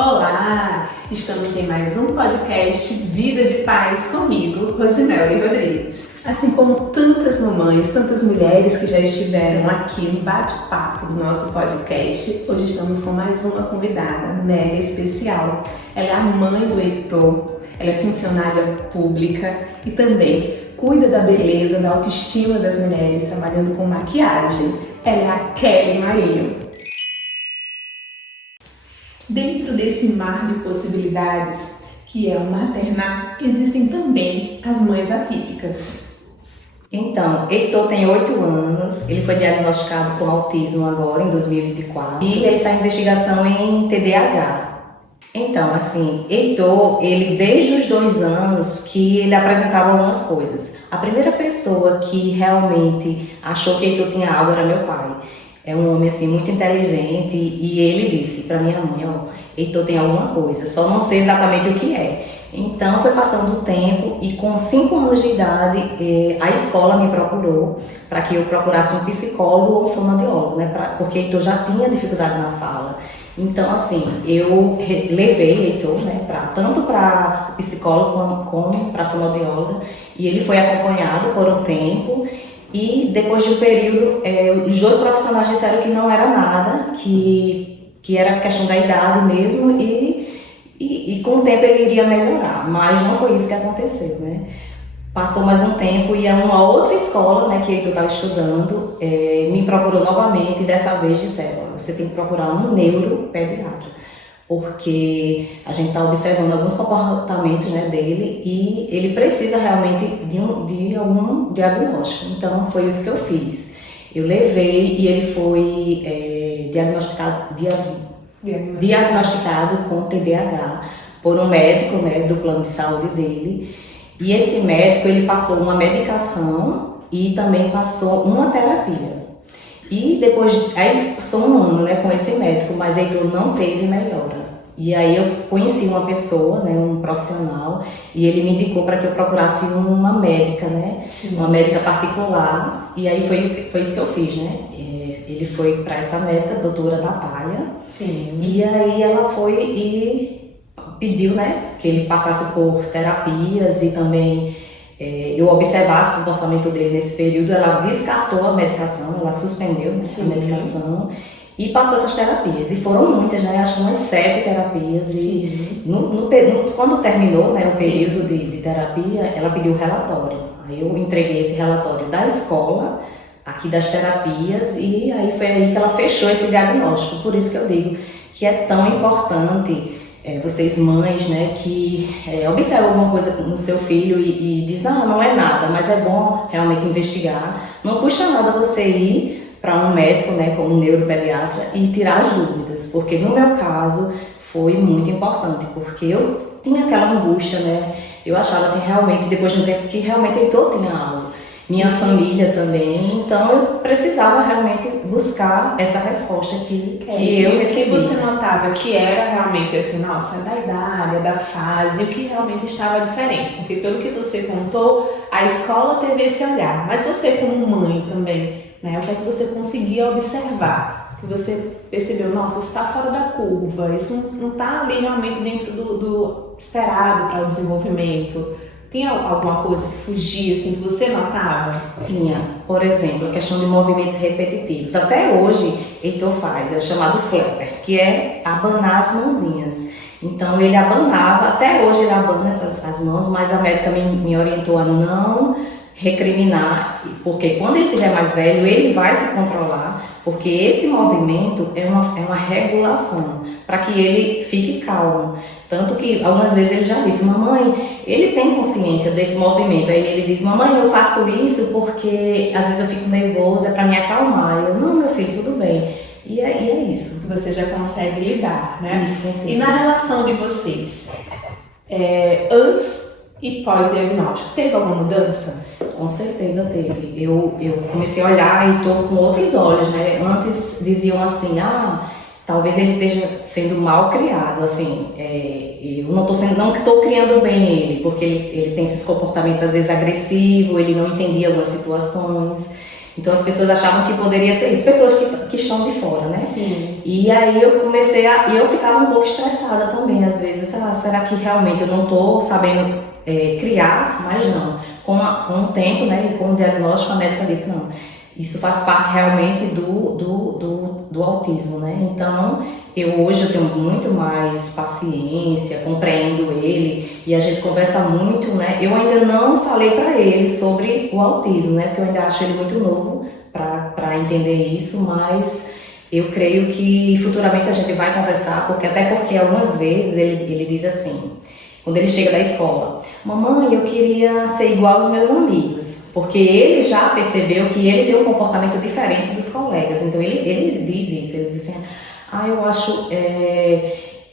Olá! Estamos em mais um podcast Vida de Paz comigo, Rosinelli Rodrigues. Assim como tantas mamães, tantas mulheres que já estiveram aqui no bate-papo do nosso podcast, hoje estamos com mais uma convidada mega especial. Ela é a mãe do Heitor, ela é funcionária pública e também cuida da beleza, da autoestima das mulheres trabalhando com maquiagem. Ela é a Kelly Marinho. Dentro desse mar de possibilidades que é o maternar, existem também as mães atípicas. Então, Heitor tem 8 anos, ele foi diagnosticado com autismo agora em 2024 e ele está em investigação em TDAH. Então, assim, Heitor, ele desde os 2 anos que ele apresentava algumas coisas. A primeira pessoa que realmente achou que Heitor tinha algo era meu pai. É um homem assim muito inteligente e ele disse para minha mãe, Heitor tem alguma coisa, só não sei exatamente o que é. Então foi passando o tempo e com 5 anos de idade a escola me procurou para que eu procurasse um psicólogo ou um fonoaudiólogo, né? Porque Heitor já tinha dificuldade na fala. Então assim, eu levei Heitor, né, tanto para psicólogo como para fonoaudióloga e ele foi acompanhado por um tempo. E depois de um período, os 2 profissionais disseram que não era nada, que era questão da idade mesmo e com o tempo ele iria melhorar, mas não foi isso que aconteceu, né? Passou mais um tempo e uma outra escola, né, que eu estava estudando, me procurou novamente e dessa vez disseram, você tem que procurar um neuropediatra, porque a gente está observando alguns comportamentos, né, dele e ele precisa realmente de algum diagnóstico. Então foi isso que eu fiz. Eu levei e ele foi diagnosticado com TDAH por um médico, né, do plano de saúde dele. E esse médico ele passou uma medicação e também passou uma terapia. E depois, aí passou um ano, né, com esse médico, mas Heitor não teve melhora. E aí eu conheci uma pessoa, né, um profissional, e ele me indicou para que eu procurasse uma médica, né, uma médica particular. E aí foi isso que eu fiz, né. Ele foi para essa médica, a doutora Natália. Sim. E aí ela foi e pediu, né, que ele passasse por terapias e também eu observasse o comportamento dele nesse período. Ela descartou a medicação, ela suspendeu, né, a medicação e passou essas terapias. E foram muitas, né? Acho que umas 7 terapias. Sim. E quando terminou, né, o período de terapia, ela pediu o relatório. Aí eu entreguei esse relatório da escola, aqui das terapias, e aí foi aí que ela fechou esse diagnóstico. Por isso que eu digo que é tão importante vocês mães, né, que observam alguma coisa no seu filho e dizem, não é nada, mas é bom realmente investigar. Não custa nada você ir para um médico, né, como um neuropediatra e tirar as dúvidas, porque no meu caso foi muito importante, porque eu tinha aquela angústia, né, eu achava assim realmente, depois de um tempo, que realmente Heitor tinha algo. Minha família também, então eu precisava realmente buscar essa resposta que eu recebi. E você notava que era realmente assim, nossa, é da idade, é da fase, o que realmente estava diferente? Porque pelo que você contou, a escola teve esse olhar, mas você como mãe também, né, o que é que você conseguia observar? Que você percebeu, nossa, isso está fora da curva, isso não está ali realmente dentro do esperado para o desenvolvimento. Tinha alguma coisa que fugia, assim, que você notava? Tinha, por exemplo, a questão de movimentos repetitivos. Até hoje, Heitor faz, é o chamado flapper, que é abanar as mãozinhas. Então, ele abanava, até hoje ele abana as mãos, mas a médica me orientou a não recriminar, porque quando ele estiver mais velho, ele vai se controlar, porque esse movimento é uma regulação, para que ele fique calmo. Tanto que algumas vezes ele já disse, mamãe, ele tem consciência desse movimento. Aí ele diz, mamãe, eu faço isso porque às vezes eu fico nervoso, é para me acalmar. Eu, não, meu filho, tudo bem. E aí é isso. Você já consegue lidar, né? Isso, consigo. E na relação de vocês, antes e pós-diagnóstico, teve alguma mudança? Com certeza teve. Eu comecei a olhar Heitor com outros olhos, né? Antes diziam assim, talvez ele esteja sendo mal criado, assim, eu não estou criando bem ele, porque ele tem esses comportamentos às vezes agressivos, ele não entendia algumas situações, Então as pessoas achavam que poderia ser isso, pessoas que estão de fora, né? Sim. E aí eu eu ficava um pouco estressada também, às vezes, será que realmente eu não estou sabendo criar? Mas não. Com o tempo, né, e com o diagnóstico, a médica disse, não, isso faz parte realmente do autismo, né? Então, hoje eu tenho muito mais paciência, compreendo ele e a gente conversa muito, né? Eu ainda não falei para ele sobre o autismo, né? Porque eu ainda acho ele muito novo para entender isso, mas eu creio que futuramente a gente vai conversar, até porque algumas vezes ele diz assim, quando ele chega da escola, mamãe, eu queria ser igual aos meus amigos, porque ele já percebeu que ele tem um comportamento diferente dos colegas, então ele diz isso, ele diz assim, eu acho,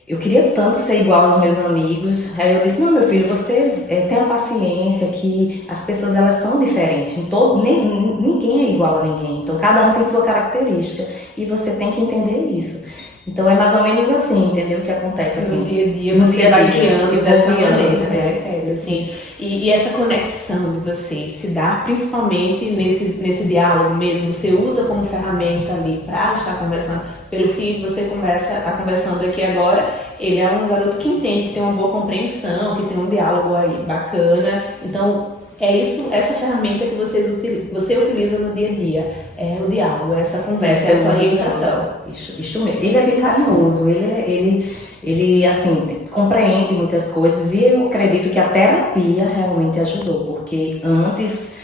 eu queria tanto ser igual aos meus amigos. Aí eu disse, não, meu filho, você tenha paciência, que as pessoas elas são diferentes, ninguém é igual a ninguém, então cada um tem sua característica e você tem que entender isso. Então é mais ou menos assim, entendeu? O que acontece assim. No dia a dia você vai guiando dessa maneira, né? Assim, e essa conexão de vocês se dá principalmente nesse diálogo mesmo. Você usa como ferramenta ali para estar conversando. Pelo que você está conversando aqui agora, ele é um garoto que entende, que tem uma boa compreensão, que tem um diálogo aí bacana. Então é isso, essa ferramenta que você utiliza no dia a dia, é o diálogo, essa conversa, essa orientação. Isso mesmo. Ele é bem carinhoso, ele assim, compreende muitas coisas e eu acredito que a terapia realmente ajudou, porque antes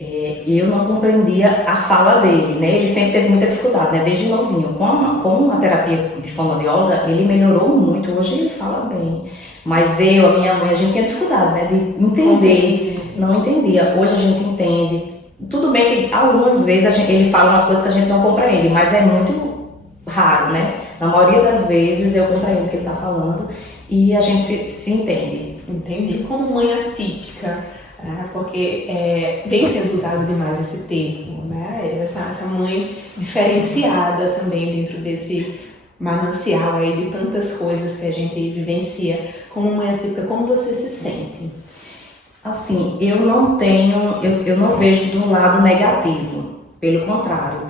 eu não compreendia a fala dele, né? Ele sempre teve muita dificuldade, né? Desde novinho. Com a terapia de fonoaudióloga, ele melhorou muito, hoje ele fala bem. Mas a minha mãe, a gente tinha dificuldade, né? De entender, não entendia. Hoje a gente entende. Tudo bem que algumas vezes ele fala umas coisas que a gente não compreende, mas é muito raro, né? Na maioria das vezes eu compreendo o que ele está falando e a gente se entende. Entendi. Como mãe atípica, porque vem sendo usado demais esse termo, né? Essa mãe diferenciada também dentro desse manancial aí de tantas coisas que a gente vivencia. Como mãe atípica, como você se sente? Assim, eu não vejo de um lado negativo, pelo contrário,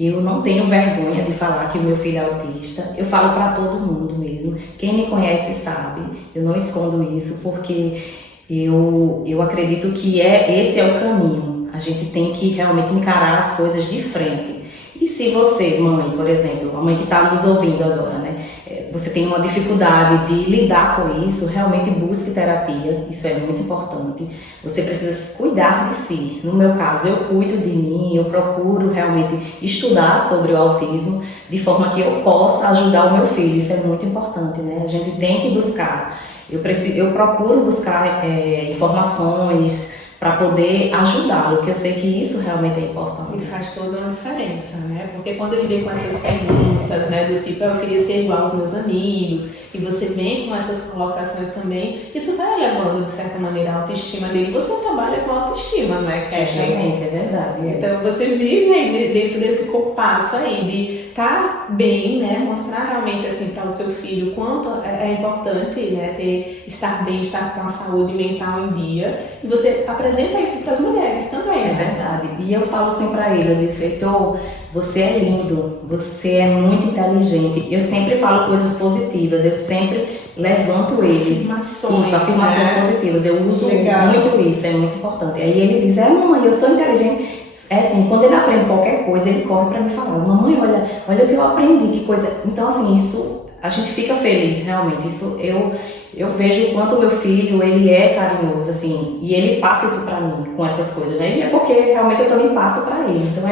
eu não tenho vergonha de falar que o meu filho é autista, eu falo para todo mundo mesmo, quem me conhece sabe, eu não escondo isso porque eu acredito que esse é o caminho, a gente tem que realmente encarar as coisas de frente. E se você, mãe, por exemplo, a mãe que está nos ouvindo agora, né? Você tem uma dificuldade de lidar com isso, realmente busque terapia, isso é muito importante. Você precisa cuidar de si. No meu caso, eu cuido de mim, eu procuro realmente estudar sobre o autismo, de forma que eu possa ajudar o meu filho, isso é muito importante, né? A gente tem que buscar. Eu procuro buscar informações para poder ajudá-lo, porque eu sei que isso realmente é importante. E faz toda uma diferença, né? Porque quando ele vem com essas perguntas, né, do tipo, eu queria ser igual aos meus amigos, e você vem com essas colocações também, isso vai elevando, de certa maneira, a autoestima dele. Você trabalha com autoestima, né, Kathleen? Realmente, é verdade. Então você vive aí dentro desse compasso aí de estar bem, né? Mostrar realmente assim para o seu filho o quanto é importante, né? Estar bem, estar com a saúde mental em dia. E você apresenta isso para as mulheres também. É verdade. E eu falo assim para ele, eu disse, Heitor, você é lindo, você é muito inteligente. Eu sempre falo coisas positivas, eu sempre levanto ele. Afirmações positivas. Eu uso muito isso, é muito importante. Aí ele diz, mamãe, eu sou inteligente. É assim, quando ele aprende qualquer coisa, ele corre para me falar, mamãe, olha o que eu aprendi, que coisa. Então, assim, isso, a gente fica feliz, realmente. Isso, eu vejo o quanto o meu filho, ele é carinhoso, assim, e ele passa isso para mim, com essas coisas, né? E é porque realmente eu também passo para ele. Então,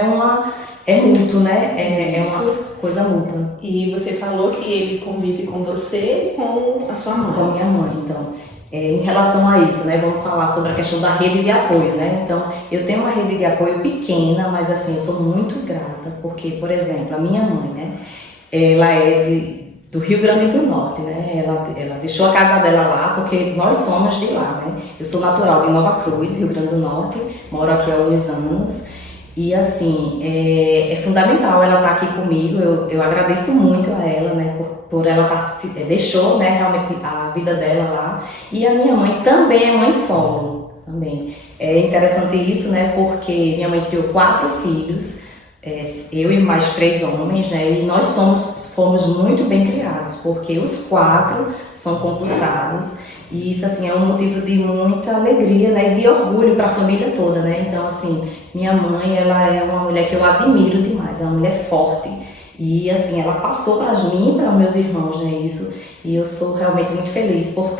é mútuo, né? É uma coisa mútua. E você falou que ele convive com você e com a sua mãe. Com a minha mãe, então. Em relação a isso, né, vamos falar sobre a questão da rede de apoio, né? Então, eu tenho uma rede de apoio pequena, mas assim, eu sou muito grata, porque, por exemplo, a minha mãe, né, ela é do Rio Grande do Norte, né? Ela deixou a casa dela lá, porque nós somos de lá, né? Eu sou natural de Nova Cruz, Rio Grande do Norte, moro aqui há alguns anos. E assim, é fundamental ela estar aqui comigo, eu agradeço muito a ela, né, por ela deixou, né, realmente a vida dela lá. E a minha mãe também é mãe solo, Amém. É interessante isso, né? Porque minha mãe criou 4 filhos, eu e mais 3 homens, né? E nós fomos muito bem criados, porque os 4 são concursados. E isso, assim, é um motivo de muita alegria, né? E de orgulho para a família toda, né? Então, assim, minha mãe, ela é uma mulher que eu admiro demais, é uma mulher forte. E, assim, ela passou para mim e para meus irmãos, né? Isso. E eu sou realmente muito feliz por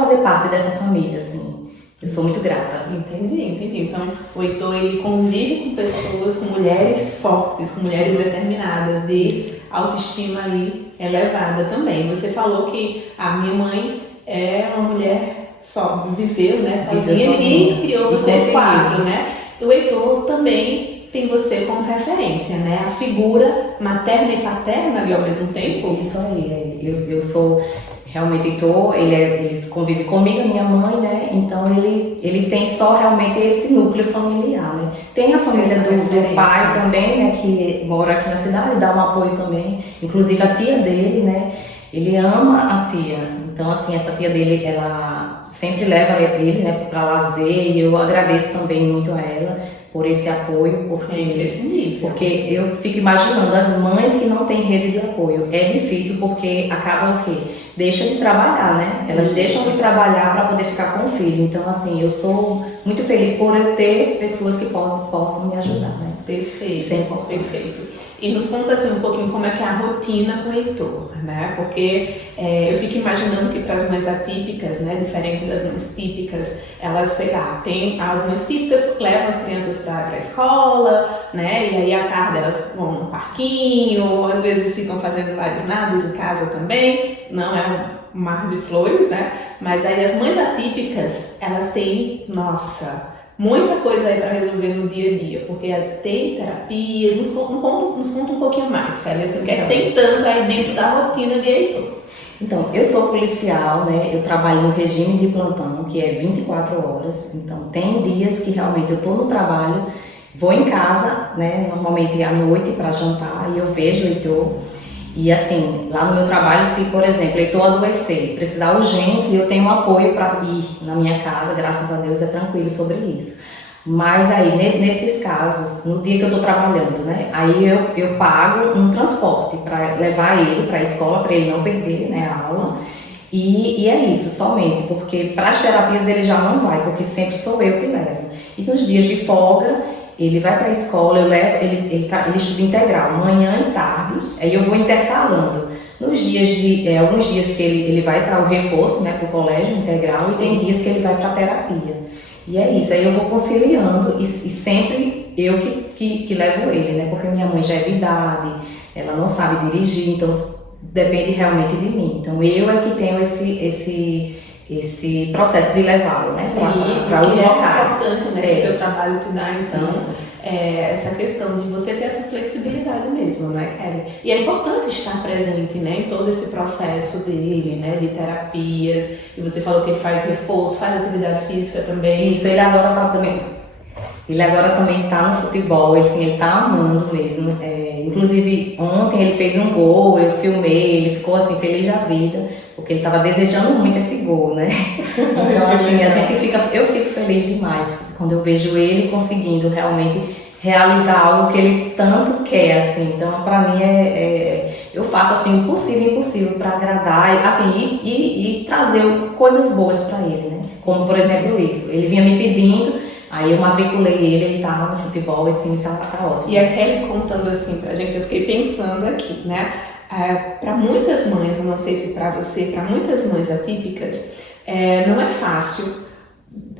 fazer parte dessa família, assim. Eu sou muito grata. Entendi. Então, o Heitor, ele convive com pessoas, com mulheres fortes, com mulheres determinadas, de autoestima aí elevada também. Você falou que a minha mãe é uma mulher só, viveu, né, sozinha e criou vocês 4, né? O Heitor também tem você como referência, né? A figura materna e paterna ali ao mesmo tempo. Isso aí, eu sou realmente Heitor, ele convive comigo, a minha mãe, né? Então ele tem só realmente esse núcleo familiar, né? Tem a família do pai também, né? Que mora aqui na cidade, dá um apoio também. Inclusive a tia dele, né? Ele ama a tia. Então, assim, essa tia dele, ela sempre leva ele, né, para lazer, e eu agradeço também muito a ela por esse apoio, porque eu fico imaginando as mães que não têm rede de apoio. É difícil porque acaba o quê? Deixa de trabalhar, né? Elas deixam de trabalhar para poder ficar com o filho. Então, assim, eu sou muito feliz por eu ter pessoas que possam me ajudar, né? Perfeito. Isso é importante. Perfeito. E nos conta assim um pouquinho como é que é a rotina com o Heitor, né? Porque eu fico imaginando que para as mães atípicas, né, diferente das mães típicas, elas, sei lá, tem as mães típicas que levam as crianças para a escola, né? E aí à tarde elas vão no parquinho, às vezes ficam fazendo vários nadas em casa também, não é um mar de flores, né? Mas aí as mães atípicas, elas têm, nossa, muita coisa aí para resolver no dia a dia, porque tem terapias. Nos conta um pouquinho mais, Kelly, assim, o que é que tem tanto aí dentro da rotina de Heitor? Então, eu sou policial, né? Eu trabalho no regime de plantão, que é 24 horas. Então, tem dias que realmente eu estou no trabalho, vou em casa, né? Normalmente à noite para jantar, e eu vejo o Heitor. E assim, lá no meu trabalho, se, por exemplo, eu estou adoecer, precisar urgente, eu tenho um apoio para ir na minha casa, graças a Deus é tranquilo sobre isso. Mas aí, nesses casos, no dia que eu estou trabalhando, né, aí eu pago um transporte para levar ele para a escola, para ele não perder, né, a aula. E é isso, somente, porque para as terapias ele já não vai, porque sempre sou eu que levo. E nos dias de folga, ele vai para a escola, eu levo, ele estuda integral, manhã e tarde, aí eu vou intercalando. Nos dias alguns dias que ele vai para o reforço, né, para o colégio integral, e tem dias que ele vai para a terapia. E é isso, aí eu vou conciliando e sempre eu que levo ele, né, porque minha mãe já é de idade, ela não sabe dirigir, então depende realmente de mim. Então eu é que tenho esse processo de levá-lo, né, para os locais. É importante, né, o seu trabalho te dá, então, essa questão de você ter essa flexibilidade mesmo, né, Kelly? E é importante estar presente, né, em todo esse processo dele, né, de terapias, e você falou que ele faz reforço, faz atividade física também. Isso, ele agora também está no futebol, ele está amando mesmo. Inclusive, ontem ele fez um gol, eu filmei, ele ficou assim, feliz da vida, porque ele estava desejando muito esse gol, né? Então, assim, eu fico feliz demais quando eu vejo ele conseguindo realmente realizar algo que ele tanto quer, assim. Então, para mim, eu faço assim, o possível e impossível para agradar, assim, e trazer coisas boas para ele, né? Como, por exemplo, isso. Ele vinha me pedindo. Aí eu matriculei ele tá no futebol, assim, tá ótimo. E a Kelly contando assim pra gente, eu fiquei pensando aqui, né? Para muitas mães, eu não sei se para você, para muitas mães atípicas, não é fácil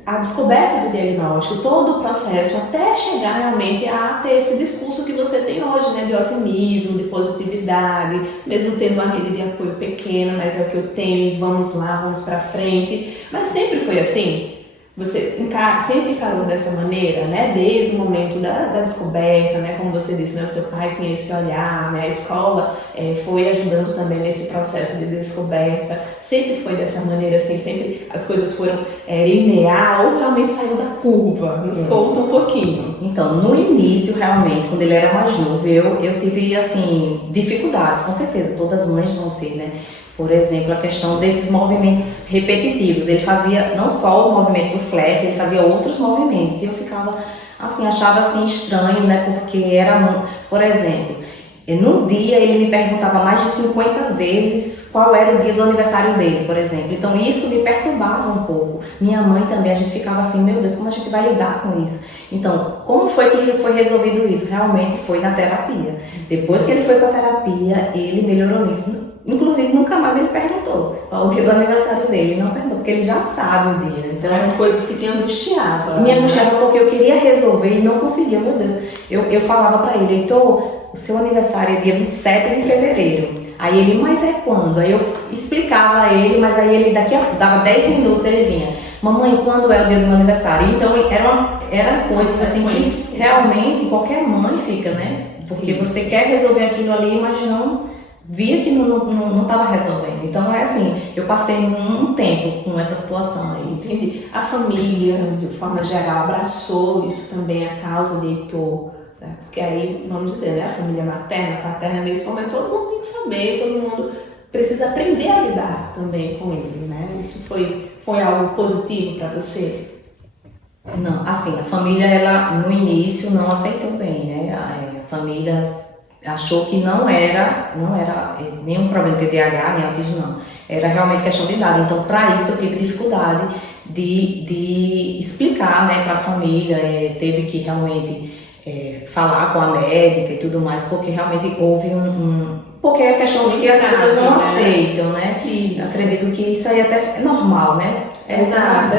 a descoberta do diagnóstico, todo o processo, até chegar realmente a ter esse discurso que você tem hoje, né? De otimismo, de positividade, mesmo tendo uma rede de apoio pequena, mas é o que eu tenho, vamos lá, vamos pra frente. Mas sempre foi assim? Você sempre encarou dessa maneira, né? Desde o momento da descoberta, né? Como você disse, né? O seu pai tinha esse olhar, né? A escola foi ajudando também nesse processo de descoberta. Sempre foi dessa maneira, assim? Sempre as coisas foram linear ou realmente saiu da curva? Nos conta um pouquinho. Então, no início, realmente, quando ele era mais novo, eu tive, assim, dificuldades, com certeza. Todas as mães vão ter, né? Por exemplo, a questão desses movimentos repetitivos. Ele fazia não só o movimento do flap, ele fazia outros movimentos. E eu ficava assim, achava assim estranho, né? Porque era, por exemplo, no dia ele me perguntava mais de 50 vezes qual era o dia do aniversário dele, por exemplo. Então isso me perturbava um pouco. Minha mãe também, a gente ficava assim, meu Deus, como a gente vai lidar com isso? Então, como foi que foi resolvido isso? Realmente foi na terapia. Depois que ele foi para a terapia, ele melhorou nisso. Inclusive, nunca mais ele perguntou qual o dia do aniversário dele. Ele não perguntou, porque ele já sabe o dia. Então, eram coisas que te angustiavam. Me angustiava porque eu queria resolver e não conseguia, meu Deus. Eu falava para ele, Heitor, o seu aniversário é dia 27 de fevereiro. Aí ele, mas é quando? Aí eu explicava a ele, mas aí ele dava 10 minutos ele vinha. Mamãe, quando é o dia do meu aniversário? Então era coisas assim que realmente qualquer mãe fica, né? Porque você quer resolver aquilo ali, mas não via que não estava resolvendo. Então é assim, eu passei um tempo com essa situação aí. Entendi. A família, de forma geral, abraçou isso também, a causa de Heitor. Porque aí, vamos dizer, né, a família materna, paterna, nesse momento, todo mundo tem que saber, todo mundo precisa aprender a lidar também com ele, né? Isso foi algo positivo para você? Não, assim, a família, ela no início não aceitou bem, né? A família achou que não era nenhum problema de TDAH, nem autismo, não. Era realmente questão de idade. Então, para isso, eu tive dificuldade de explicar, né, para a família. Teve que realmente falar com a médica e tudo mais, porque realmente houve porque é questão de que as pessoas não aceitam, né? Isso. Acredito que isso aí até é normal, né? Exato.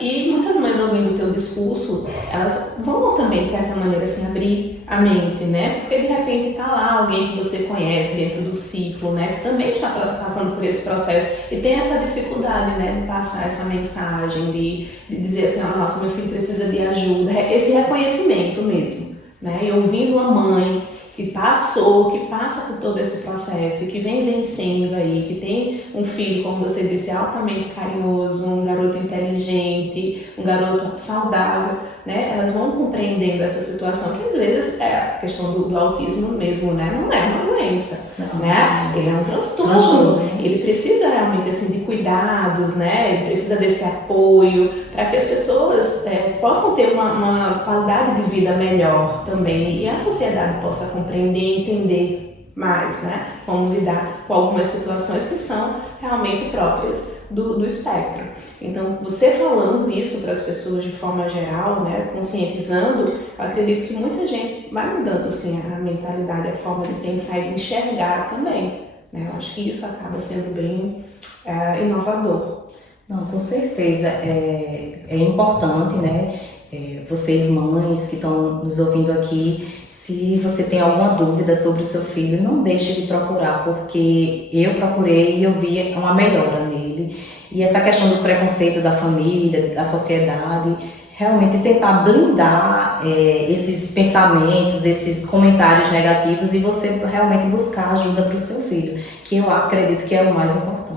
E muitas mães ouvindo o teu discurso, elas vão também, de certa maneira, assim, abrir a mente, né? Porque de repente tá lá alguém que você conhece dentro do ciclo, né? Que também está passando por esse processo e tem essa dificuldade, né? De passar essa mensagem, de dizer assim, oh, nossa, meu filho precisa de ajuda. Esse reconhecimento mesmo, né? E ouvindo a mãe que passa por todo esse processo e que vem vencendo aí, que tem um filho, como você disse, altamente carinhoso, um garoto inteligente, um garoto saudável, né? Elas vão compreendendo essa situação, que às vezes é a questão do autismo mesmo, né? Não é uma doença, né? Ele é um transtorno, ele precisa realmente assim, de cuidados, né? Ele precisa desse apoio para que as pessoas possam ter uma qualidade de vida melhor também e a sociedade possa compreender e entender mais, né? Como lidar com algumas situações que são realmente próprias do espectro. Então, você falando isso para as pessoas de forma geral, né, conscientizando, eu acredito que muita gente vai mudando assim, a mentalidade, a forma de pensar e de enxergar também, né? Eu acho que isso acaba sendo bem inovador. Não, com certeza. É importante, né? Vocês mães que estão nos ouvindo aqui, se você tem alguma dúvida sobre o seu filho, não deixe de procurar, porque eu procurei e eu vi uma melhora nele. E essa questão do preconceito da família, da sociedade, realmente tentar blindar esses pensamentos, esses comentários negativos e você realmente buscar ajuda para o seu filho, que eu acredito que é o mais importante.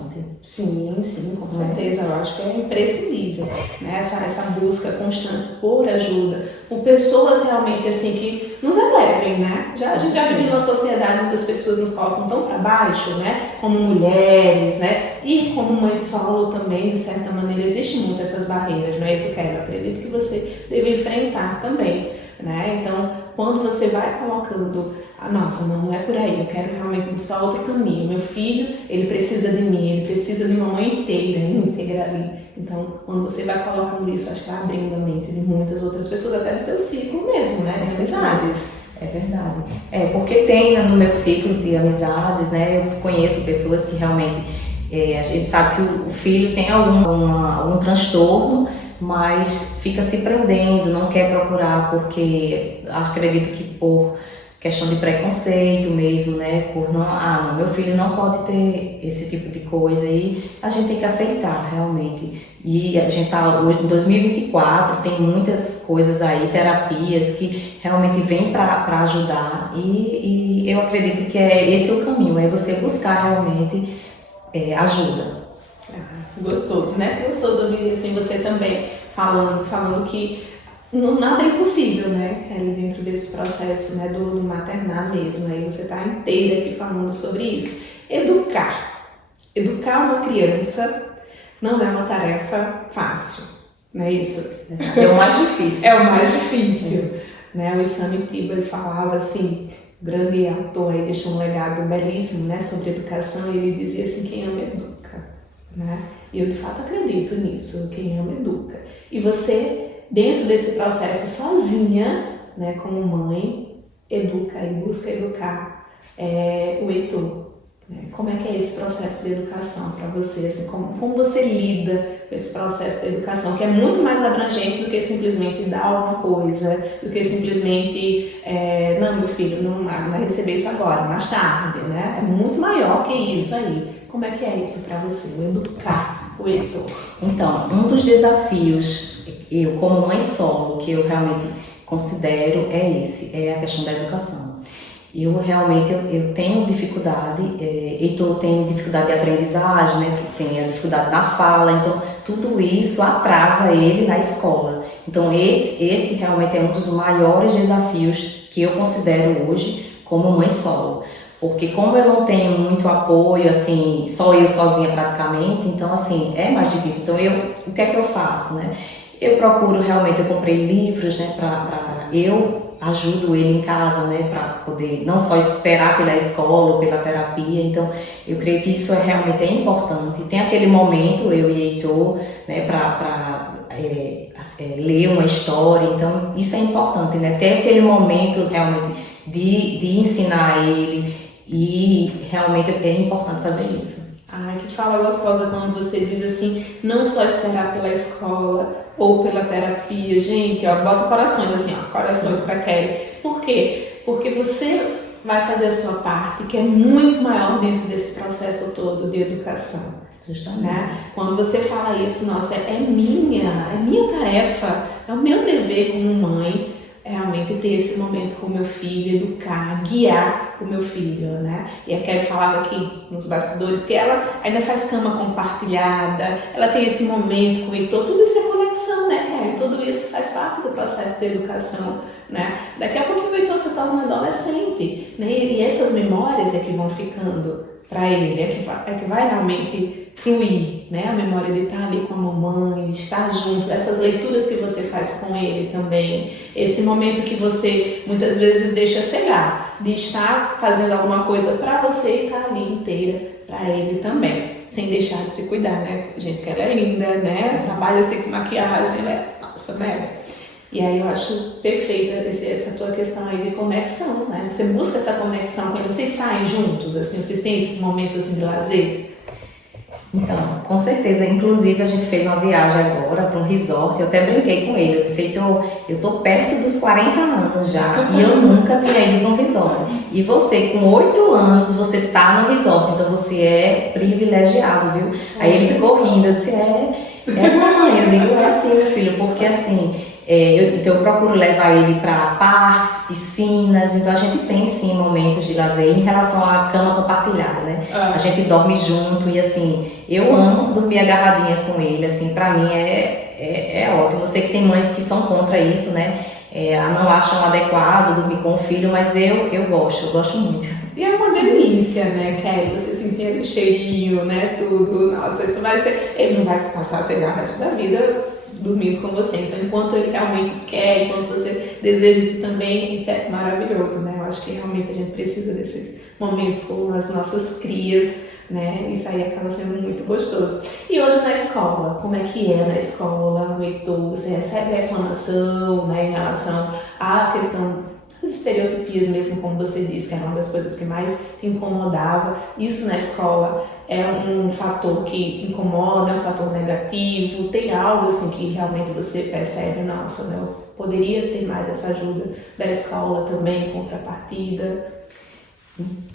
Sim, com certeza, eu acho que é imprescindível, né? Essa busca constante por ajuda, por pessoas realmente assim que nos elevem, né? A gente já vive numa sociedade onde as pessoas nos colocam tão para baixo, né? Como mulheres, né? E como mãe solo também, de certa maneira, existem muitas essas barreiras, não é isso que eu acredito que você deve enfrentar também, né? Então, quando você vai colocando, nossa, não é por aí, eu quero realmente buscar outro caminho, meu filho, ele precisa de mim, ele precisa de uma mãe íntegra ali. Então, quando você vai colocando isso, acho que vai abrindo a mente de muitas outras pessoas, até do teu ciclo mesmo, né, de amizades. É verdade. Porque tem no meu ciclo de amizades, né, eu conheço pessoas que realmente, a gente sabe que o filho tem algum transtorno, mas fica se prendendo, não quer procurar, porque acredito que por questão de preconceito mesmo, né? Por não, meu filho não pode ter esse tipo de coisa, e a gente tem que aceitar realmente. E a gente tá em 2024, tem muitas coisas aí, terapias que realmente vêm para ajudar, e eu acredito que esse é o caminho, é você buscar realmente ajuda. Gostoso, né? Gostoso ouvir assim, você também falando que nada é impossível, né? Ali dentro desse processo, né? Do maternar mesmo. Aí você está inteira aqui falando sobre isso. Educar. educar uma criança não é uma tarefa fácil, não é isso? É o mais difícil. É o mais difícil, né? O Isami Tiba, ele falava assim, grande autor aí, deixou um legado belíssimo, né, sobre educação, e ele dizia assim, quem ama educa, né? E eu de fato acredito nisso, quem ama educa. E você, dentro desse processo sozinha, né, como mãe, educa e busca educar o Heitor. Como é que é esse processo de educação para você? Assim, como você lida com esse processo de educação, que é muito mais abrangente do que simplesmente dar alguma coisa, do que simplesmente, não, meu filho, não vai receber isso agora, mais tarde, né? É muito maior que isso aí. Como é que é isso para você, o educar o Heitor? Então, um dos desafios, eu como mãe solo, que eu realmente considero é a questão da educação. Eu realmente eu tenho dificuldade, Heitor tem dificuldade de aprendizagem, né, que tem a dificuldade na fala, então tudo isso atrasa ele na escola. Então esse realmente é um dos maiores desafios que eu considero hoje como mãe solo. Porque como eu não tenho muito apoio, assim, só eu sozinha praticamente, então assim, é mais difícil. Então o que é que eu faço, né? Eu procuro realmente, eu comprei livros, né, eu ajudo ele em casa, né, para poder não só esperar pela escola ou pela terapia. Então eu creio que isso realmente é importante. Tem aquele momento, eu e Heitor, né, para ler uma história, então isso é importante, né, ter aquele momento realmente de ensinar ele, e realmente é importante fazer isso. Ai, que fala gostosa quando você diz assim, não só esperar pela escola ou pela terapia. Gente, ó, bota corações assim, ó, corações pra Kelly. Por quê? Porque você vai fazer a sua parte, que é muito maior dentro desse processo todo de educação. Justamente. Né? Quando você fala isso, nossa, é minha tarefa, é o meu dever como mãe, realmente ter esse momento com o meu filho, educar, guiar o meu filho, né? E a Kelly falava aqui nos bastidores que ela ainda faz cama compartilhada, ela tem esse momento com o Heitor, tudo isso é conexão, né, Kelly? Tudo isso faz parte do processo de educação, né? Daqui a pouco o Heitor se torna um adolescente, né? E essas memórias é que vão ficando para ele, é que vai realmente fluir, né? A memória de estar ali com a mamãe, de estar junto, essas leituras que você faz com ele também, esse momento que você muitas vezes deixa cegar, de estar fazendo alguma coisa para você e estar ali inteira para ele também, sem deixar de se cuidar, né? Gente, que ela é linda, né? Trabalha assim com maquiagem, né? Nossa, né? E aí eu acho perfeita essa tua questão aí de conexão, né? Você busca essa conexão com ele, vocês saem juntos, assim, vocês têm esses momentos assim de lazer? Então, com certeza. Inclusive, a gente fez uma viagem agora para um resort. Eu até brinquei com ele. Eu disse, eu tô perto dos 40 anos já e eu nunca tinha ido para um resort. E você, com 8 anos, você tá no resort. Então, você é privilegiado, viu? Aí ele ficou rindo. Eu disse, mamãe. Eu digo, é assim, meu filho. Porque, assim, então eu procuro levar ele para parques, piscinas. Então, a gente tem, sim, momentos de lazer em relação à cama compartilhada, né? A gente dorme junto e, assim, eu amo dormir agarradinha com ele, assim, pra mim é ótimo. Eu sei que tem mães que são contra isso, né? Não acham adequado dormir com o filho, mas eu gosto muito. E é uma delícia, né, Kelly? Você sentir aquele cheirinho, né, tudo. Nossa, isso vai ser... Ele não vai passar a cegar o resto da vida dormindo com você. Então, enquanto ele realmente quer, enquanto você deseja isso também, isso é maravilhoso, né? Eu acho que realmente a gente precisa desses momentos com as nossas crias, né? Isso aí acaba sendo muito gostoso. E hoje na escola, como é que é na escola, no Heitor? Você recebe reclamação, né, em relação à questão das estereotipias mesmo, como você disse, que era uma das coisas que mais te incomodava. Isso na escola é um fator que incomoda, é um fator negativo? Tem algo assim que realmente você percebe, nossa, né, eu poderia ter mais essa ajuda da escola também, em contrapartida?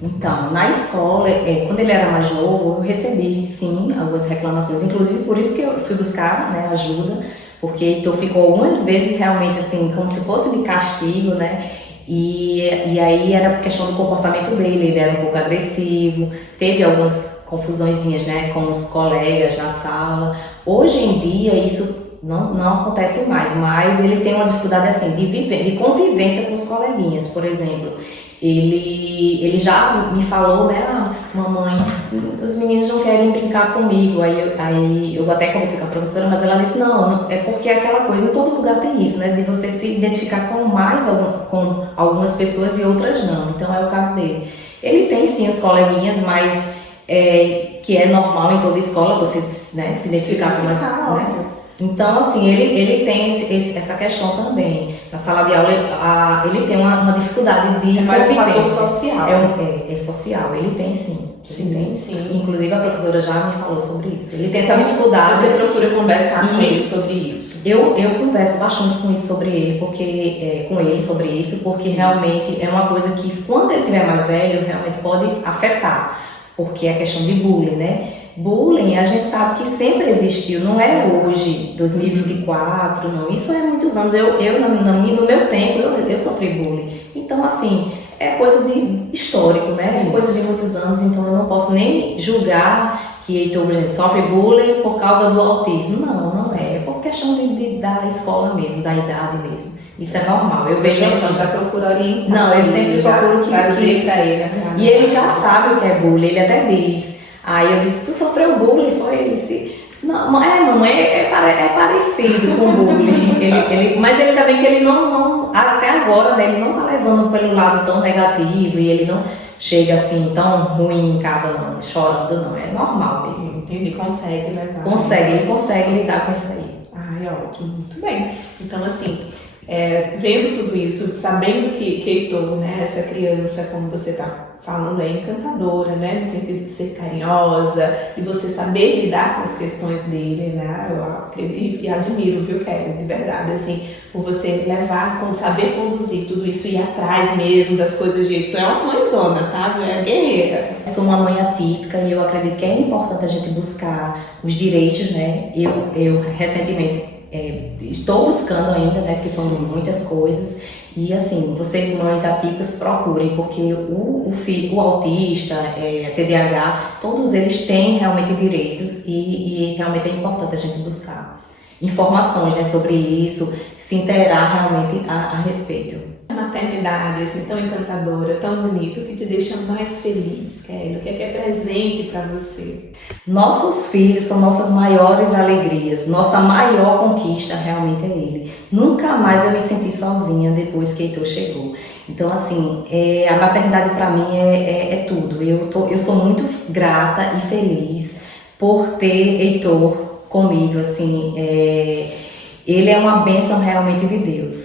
Então, na escola, quando ele era mais novo, eu recebi, sim, algumas reclamações. Inclusive, por isso que eu fui buscar, né, ajuda, porque Heitor ficou algumas vezes realmente assim, como se fosse de castigo, né? E aí era por questão do comportamento dele, ele era um pouco agressivo, teve algumas confusõezinhas, né, com os colegas na sala. Hoje em dia isso não acontece mais, mas ele tem uma dificuldade assim de convivência com os coleguinhas, por exemplo. ele já me falou, né, mamãe, os meninos não querem brincar comigo. Aí eu até conversei com a professora, mas ela disse, não, é porque é aquela coisa, em todo lugar tem isso, né, de você se identificar com algumas pessoas e outras não. Então é o caso dele. Ele tem sim os coleguinhas, mas que é normal em toda escola você, né, se identificar com mais, né? Então, assim, ele tem essa questão também. Na sala de aula, ele tem uma dificuldade de mais um fator convivência. social. É social, ele tem sim. Sim, Ele tem. sim. Inclusive, a professora já me falou sobre isso. Ele tem essa dificuldade. Você procura conversar com ele sobre isso? Eu converso bastante com ele sobre isso, porque realmente é uma coisa que, quando ele estiver mais velho, realmente pode afetar. Porque é a questão de bullying, né? Bullying, a gente sabe que sempre existiu, não é hoje, 2024, não. Isso é muitos anos. No meu tempo, eu sofri bullying. Então, assim, é coisa de histórico, né? É coisa de muitos anos, então eu não posso nem julgar que Heitor, por exemplo, sofre bullying por causa do autismo. Não é. É por questão da escola mesmo, da idade mesmo. Isso é normal. Eu vejo assim. Já procura orientar. Não, eu sempre procuro trazer para ele. E ele já sabe o que é bullying, ele até diz. Aí eu disse, tu sofreu bullying? Foi? Ele disse, não, mamãe, é parecido com bullying. Mas ele também que ele não, até agora, né, ele não tá levando pelo lado tão negativo e ele não chega assim tão ruim em casa não, chorando não, é normal mesmo. Ele consegue levar. Ele consegue lidar com isso aí. Ai, ótimo, muito bem. Então, assim, vendo tudo isso, sabendo que Heitor, né, essa criança, como você está falando, é encantadora, né, no sentido de ser carinhosa e você saber lidar com as questões dele, né, eu acredito e admiro, viu, Kelly, de verdade, assim, por você saber conduzir tudo isso e ir atrás mesmo das coisas de Heitor. É uma mãezona, tá? É guerreira. Eu sou uma mãe atípica e eu acredito que é importante a gente buscar os direitos, né, eu recentemente estou buscando ainda, né, porque são muitas coisas. E assim, vocês mães atípicas procurem, porque o autista, a TDAH, todos eles têm realmente direitos e realmente é importante a gente buscar informações, né, sobre isso, se inteirar realmente a respeito. Maternidade assim, tão encantadora, tão bonita, o que te deixa mais feliz, Kelly? O que é presente para você? Nossos filhos são nossas maiores alegrias, nossa maior conquista realmente é ele. Nunca mais eu me senti sozinha depois que Heitor chegou. Então, assim, a maternidade para mim é tudo. Eu sou muito grata e feliz por ter Heitor comigo, assim, ele é uma bênção realmente de Deus.